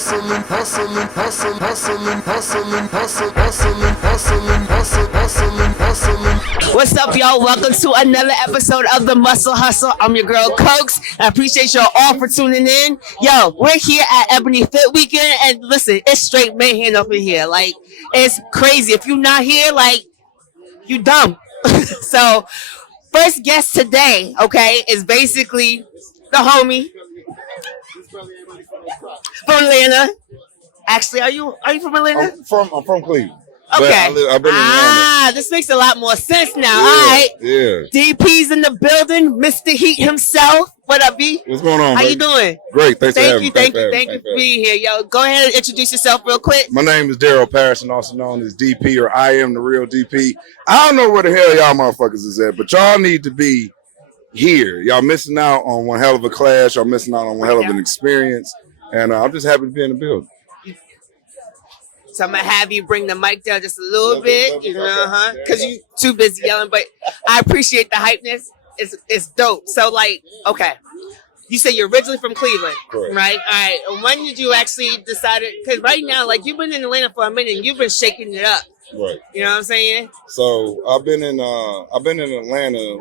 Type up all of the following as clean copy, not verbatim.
What's up, y'all? Welcome to another episode of the Muscle Hustle. I'm your girl, Cokes. I appreciate y'all all for tuning in. Yo, we're here at Ebony Fit Weekend, and listen, it's straight mayhem up in here. Like, it's crazy. If you're not here, like, you dumb. So, first guest today, okay, is basically the homie from Atlanta. Actually, are you from Atlanta? I'm from Cleveland. Okay. I've been in Atlanta. This makes a lot more sense now. Yeah, All right. Yeah. DP's in the building. Mr. Heat himself. What up, B? What's going on, How baby? you doing? Great. Thank you you for being here. Yo, go ahead and introduce yourself real quick. My name is Darrell, Patterson, also known as DP, or I am the real DP. I don't know where the hell y'all motherfuckers is at, but y'all need to be here. Y'all missing out on one hell of a class. Y'all missing out on one hell of an experience. And I'm just happy to be in the building. So I'm gonna have you bring the mic down just a little bit, you know, because you too busy yelling. But I appreciate the hypeness. It's dope. So like, okay, you say you're originally from Cleveland, Correct. right? All right. And when did you actually decide it? Because right now, like, you've been in Atlanta for a minute, and you've been shaking it up. Right. You know what I'm saying? So I've been in Atlanta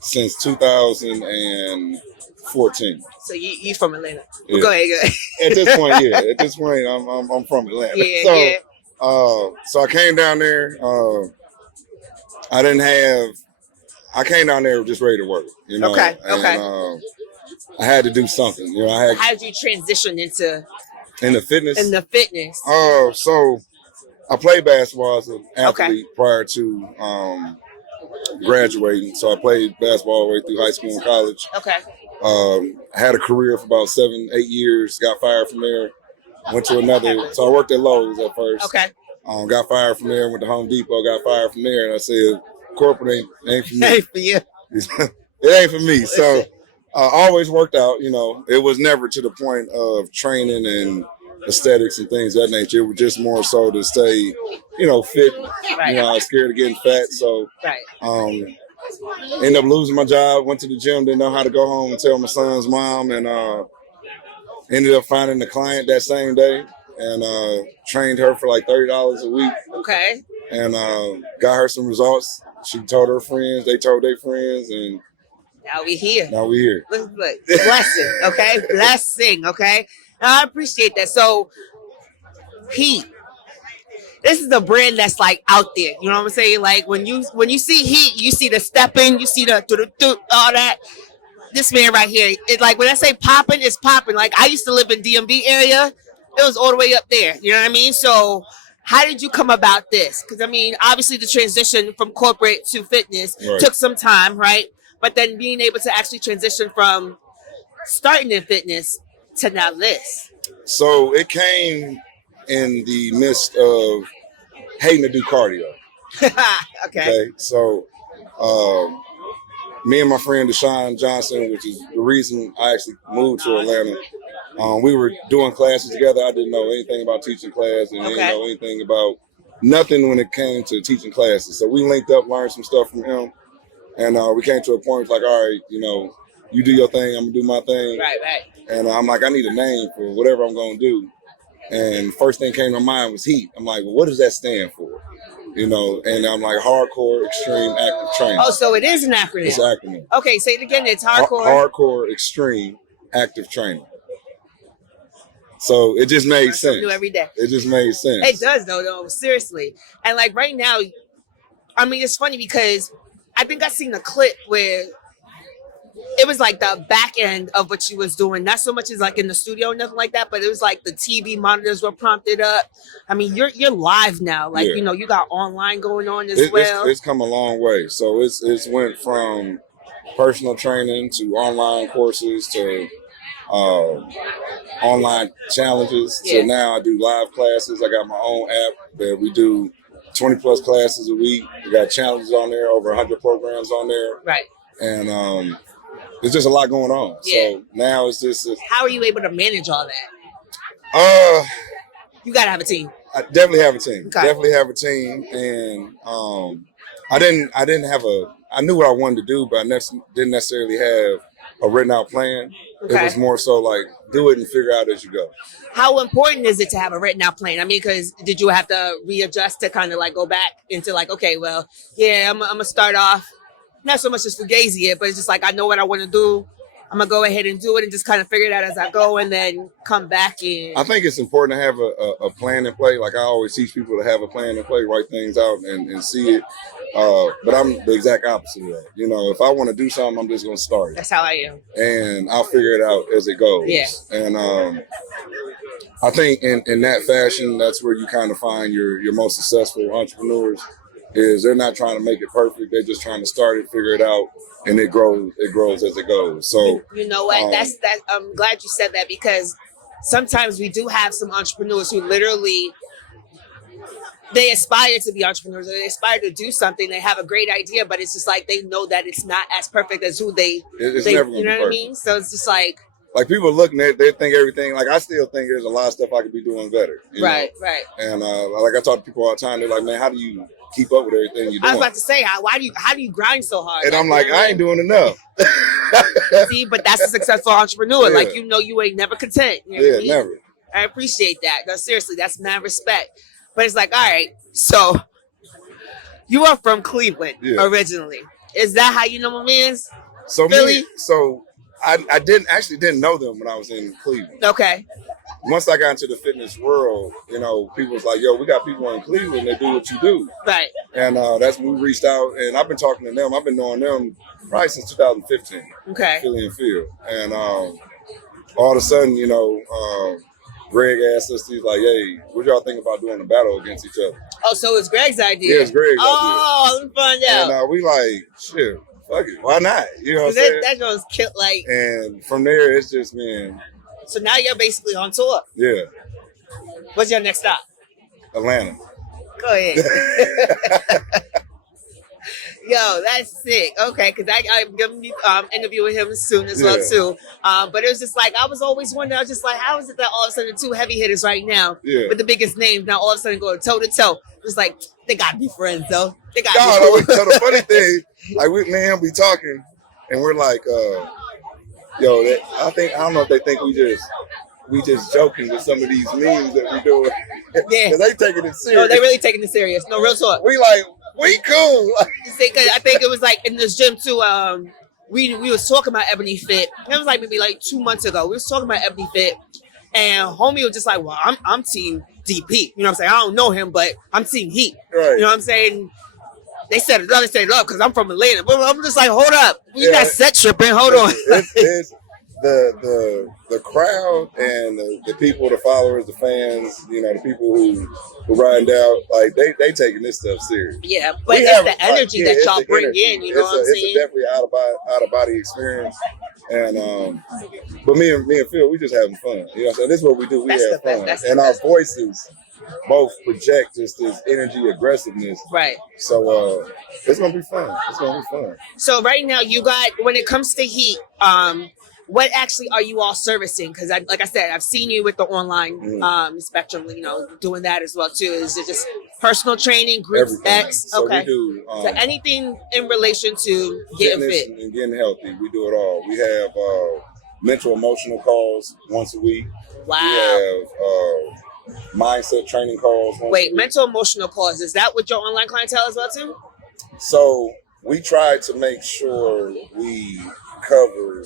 since 2014. So you from Atlanta? Yeah. Well, go ahead. At this point, yeah. At this point, I'm from Atlanta. Yeah. So I came down there. I came down there just ready to work. You know. Okay. And, I had to do something. You know. How did you transition into the fitness? So I played basketball as an athlete prior to graduating. So I played basketball all the way through high school and college. Okay. Had a career for about 7-8 years. Got fired from there. Went to another. So I worked at Lowe's at first. Okay. Got fired from there. Went to Home Depot. Got fired from there. And I said, corporate ain't for me. Ain't for you. It ain't for me. So always worked out. You know, it was never to the point of training and aesthetics and things of that nature. It was just more so to stay, you know, fit. Right. You know, I was scared of getting fat. So ended up losing my job, went to the gym, didn't know how to go home and tell my son's mom, and ended up finding a client that same day and trained her for like $30 a week. Okay. And got her some results. She told her friends, they told their friends, and now we here. Look, blessing, okay? Blessing, okay? Now, I appreciate that. So, Heat. This is a brand that's like out there. You know what I'm saying? Like when you see Heat, you see the stepping, you see the all that. This man right here, it like when I say popping, it's popping. Like I used to live in DMV area, it was all the way up there. You know what I mean? So how did you come about this? Because I mean, obviously the transition from corporate to fitness took some time, right? But then being able to actually transition from starting in fitness to now this. So it came in the midst of hating to do cardio. Okay. So me and my friend Deshaun Johnson, which is the reason I actually moved to Atlanta, we were doing classes together. I didn't know anything about teaching class and didn't know anything about nothing when it came to teaching classes. So we linked up, learned some stuff from him, and we came to a point like, all right, you know, you do your thing, I'm gonna do my thing. Right. And I'm like, I need a name for whatever I'm gonna do. And first thing came to mind was Heat. I'm like, well, what does that stand for? You know, and I'm like, hardcore, extreme, active training. Oh, so it is an acronym. It's an acronym. Okay, say it again. It's hardcore. Hardcore, extreme, active training. So it just made sense. New every day. It just made sense. It does, though, seriously. And like right now, I mean, it's funny because I think I seen a clip where it was like the back end of what you was doing, not so much as like in the studio or nothing like that, but it was like the TV monitors were prompted up. I mean, you're live now, like you know, you got online going on as well. It's come a long way. So it's went from personal training to online courses to online challenges. So now I do live classes. I got my own app that we do 20 plus classes a week. We got challenges on there, over 100 programs on there. Right. And there's just a lot going on. Yeah. So now it's just. How are you able to manage all that? You gotta have a team. I definitely have a team. Okay. Definitely have a team, and I didn't have I knew what I wanted to do, but I didn't necessarily have a written out plan. Okay. It was more so like, do it and figure out as you go. How important is it to have a written out plan? I mean, because did you have to readjust to kind of like go back into like, okay, well, yeah, I'm going to start off, not so much just fugazi it, but it's just like, I know what I want to do. I'm going to go ahead and do it and just kind of figure it out as I go and then come back in. I think it's important to have a plan in play. Like I always teach people to have a plan in play, write things out and see it. But I'm the exact opposite of that. You know, if I want to do something, I'm just going to start it. That's how I am. And I'll figure it out as it goes. Yeah. And I think in that fashion, that's where you kind of find your most successful entrepreneurs. Is they're not trying to make it perfect. They're just trying to start it, figure it out, and it grows as it goes. So you know what? That's I'm glad you said that, because sometimes we do have some entrepreneurs who literally they aspire to be entrepreneurs or they aspire to do something. They have a great idea, but it's just like they know that it's not as perfect as who they it's never gonna you know be what I perfect. mean? So it's just like people looking at, they think everything, like I still think there's a lot of stuff I could be doing better. Right. And like I talk to people all the time, they're like, man, how do you keep up with everything you're doing? I was about to say, how do you grind so hard? And I'm like, I ain't doing enough. See, but that's a successful entrepreneur. Yeah. Like, you know, you ain't never content. You know what I mean? Never. I appreciate that. No, seriously, that's mad respect. But it's like, all right, so you are from Cleveland originally. Is that how you know my man's? So Philly? I didn't know them when I was in Cleveland. Okay. Once I got into the fitness world, you know, people was like, yo, we got people in Cleveland that do what you do. Right. And that's when we reached out, and I've been talking to them. I've been knowing them probably since 2015. Okay. Philly and Field. And all of a sudden, you know, Greg asked us, he's like, hey, what y'all think about doing a battle against each other? Oh, so it's Greg's idea. Yeah, it's Greg's idea. Oh, let me find out. And we like, shit, fuck it, why not? You know what I'm saying? That goes killed, like. And from there, it's just been. So now you're basically on tour. Yeah. What's your next stop? Atlanta. Go ahead. Yo, that's sick. Okay, because I'm going to be interviewing him soon as well, too. But it was just like, I was always wondering, I was just like, how is it that all of a sudden two heavy hitters right now with the biggest names now all of a sudden go toe-to-toe? It's like, they got to be friends, though. They got to be So the funny thing, like, me and him be talking, and we're like, yo, I don't know if they think we just joking with some of these memes that we doing. Yeah. They taking it serious. No, they really taking it serious. No, real talk. We like, we cool. I think it was like in this gym too. We was talking about Ebony Fit. It was like maybe like 2 months ago. We was talking about Ebony Fit, and homie was just like, "Well, I'm team DP." You know what I'm saying? I don't know him, but I'm team Heat. Right. You know what I'm saying? They set it up because I'm from Atlanta. But I'm just like, hold up, we got set tripping. Hold on. It's the crowd and the people, the followers, the fans, you know, the people who riding out, like they taking this stuff serious. Yeah, but it's the energy that y'all bring in. You know what I'm saying? It's definitely out of body experience. And but me and Phil, we just having fun. You know what I'm saying? This is what we do. We have fun, and our voices both project just this energy, aggressiveness. Right. So it's gonna be fun. It's gonna be fun. So right now, you got, when it comes to Heat, what actually are you all servicing? Because like I said, I've seen you with the online spectrum, you know, doing that as well too. Is it just personal training, groups, X? So okay. we do so anything in relation to getting fit and getting healthy. We do it all. We have mental emotional calls once a week. Wow. We have mindset training calls. Wait, mental emotional calls. Is that what your online clientele as well too? So we try to make sure we cover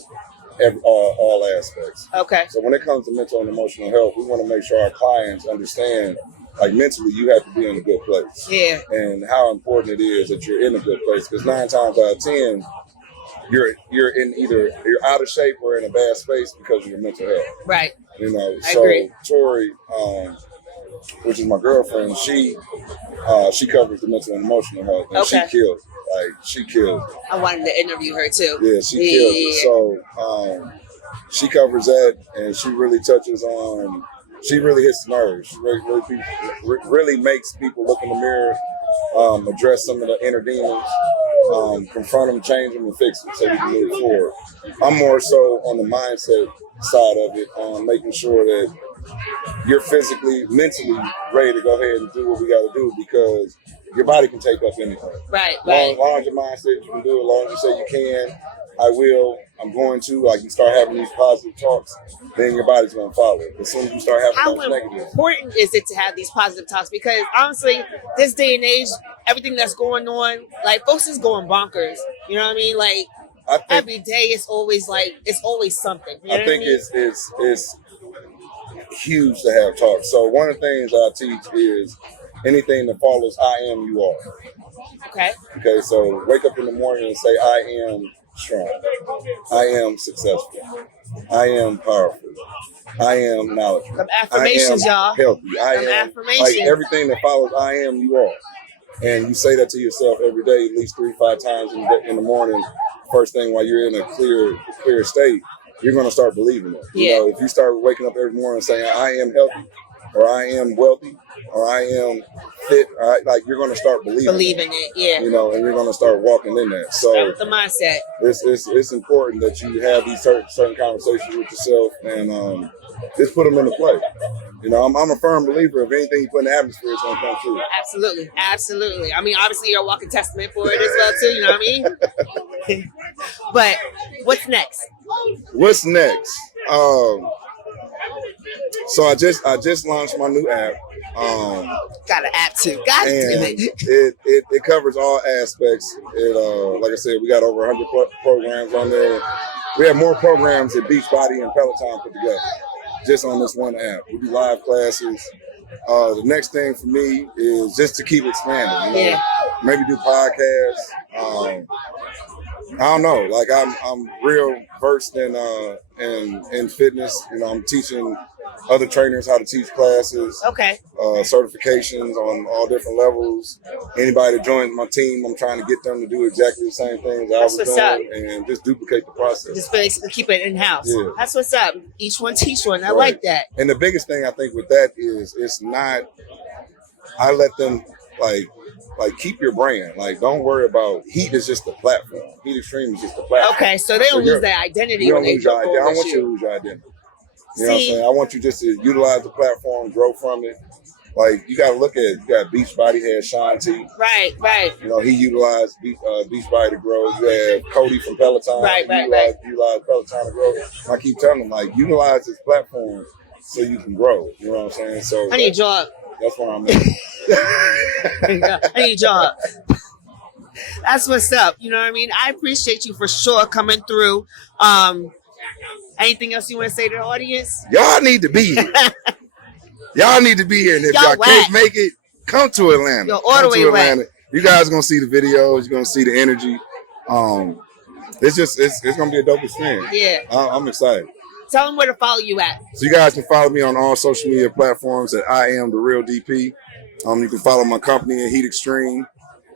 all aspects. Okay. So when it comes to mental and emotional health, we want to make sure our clients understand, like, mentally you have to be in a good place. Yeah. And how important it is that you're in a good place, because 9 times out of 10, you're in either you're out of shape or in a bad space because of your mental health. Right. You know. I agree. Tori, which is my girlfriend, she covers the mental and emotional health, and she killed. She killed. I wanted to interview her too. Yeah, she killed it. So she covers that, and she really touches on. She really hits the nerves. She really makes people look in the mirror, address some of the inner demons, confront them, change them, and fix them so we can move forward. I'm more so on the mindset side of it, on making sure that you're physically, mentally ready to go ahead and do what we got to do, because your body can take up anything. Right. As long as your mind says you can do it, as long as you say you can, I will. I'm going to. Like, you start having these positive talks, then your body's going to follow. As soon as you start having those negatives. How important is it to have these positive talks? Because honestly, this day and age, everything that's going on, like, folks is going bonkers. You know what I mean? Like, every day it's always something. You know I think it's huge to have talks. So one of the things I teach is anything that follows I am, you are. Okay, so wake up in the morning and say, I am strong. I am successful. I am powerful. I am knowledgeable. Some affirmations, y'all. Healthy. I am affirmations. Like everything that follows I am, you are. And you say that to yourself every day, at least 3-5 times in the morning. First thing while you're in a clear state, you're going to start believing it. You know, if you start waking up every morning saying, I am healthy, or I am wealthy, or I am fit, like, you're going to start believing it. Yeah. You know, and you're going to start walking in that. So with the mindset. It's important that you have these certain conversations with yourself and just put them into play. You know, I'm a firm believer of anything you put in the atmosphere, it's going to come true. Absolutely. Absolutely. I mean, obviously, you're a walking testament for it as well, too. You know what I mean? But what's next? What's next? So I just launched my new app. Got an app too. Got it. It covers all aspects. Like I said, we got over 100 programs on there. We have more programs than Beachbody and Peloton put together, just on this one app. We do live classes. The next thing for me is just to keep expanding. You know? Maybe do podcasts. I don't know. Like I'm real versed in fitness. You know, I'm teaching other trainers how to teach classes. Okay. Certifications on all different levels. Anybody that joins my team, I'm trying to get them to do exactly the same things I was doing and just duplicate the process. Just basically keep it in-house. Yeah. That's what's up. Each one teach one. I like that. And the biggest thing I think with that is it's not, I let them like keep your brand. Like, don't worry about Heat is just the platform. Heat Xtreme is just the platform. Okay, so they don't lose their identity when they jump over. I don't want you to lose your identity. You know what I'm saying? I want you just to utilize the platform, grow from it. Like, you got to look at it. You got Beachbody had Sean T. Right. You know, he utilized Beachbody to grow. You have Cody from Peloton. Utilize Peloton to grow. I keep telling him, like, utilize this platform so you can grow. You know what I'm saying? So I need a job. That's where I'm at. I need a job. That's what's up. You know what I mean? I appreciate you for sure coming through. Anything else you want to say to the audience? Y'all need to be here. Y'all need to be here. And if y'all can't make it, come to Atlanta. Yo, all the way Atlanta. You guys are going to see the videos. You're going to see the energy. It's going to be a dope experience. Yeah. I'm excited. Tell them where to follow you at. So you guys can follow me on all social media platforms at I am the real DP. You can follow my company at Heat Xtreme.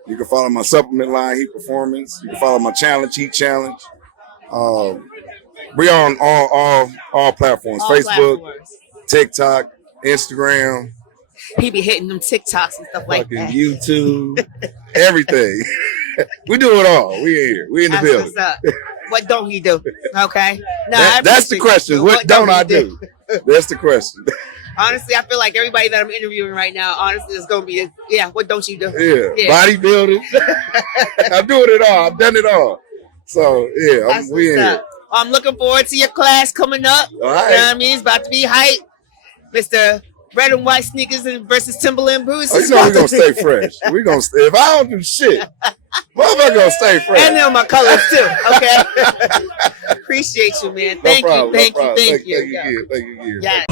You can follow my supplement line, Heat Performance. You can follow my challenge, Heat Challenge. We're on all platforms. All Facebook, platforms. TikTok, Instagram. He be hitting them TikToks and stuff like that. YouTube, everything. We do it all. We here. We in the building. What's up. What don't he do? Okay. That's the question. What don't I do? That's the question. Honestly, I feel like everybody that I'm interviewing right now, honestly, is going to be, what don't you do? Yeah. Bodybuilding. I'm doing it all. I've done it all. So, we in here. I'm looking forward to your class coming up. All right. You know what I mean? It's about to be hype. Mr. Red and white sneakers versus Timberland boots. Oh, you know we're going to stay fresh. We're going to stay. If I don't do shit, motherfucker going to stay fresh. And they're my colors too, okay? Appreciate you, man. Thank you. Thank you. Yeah.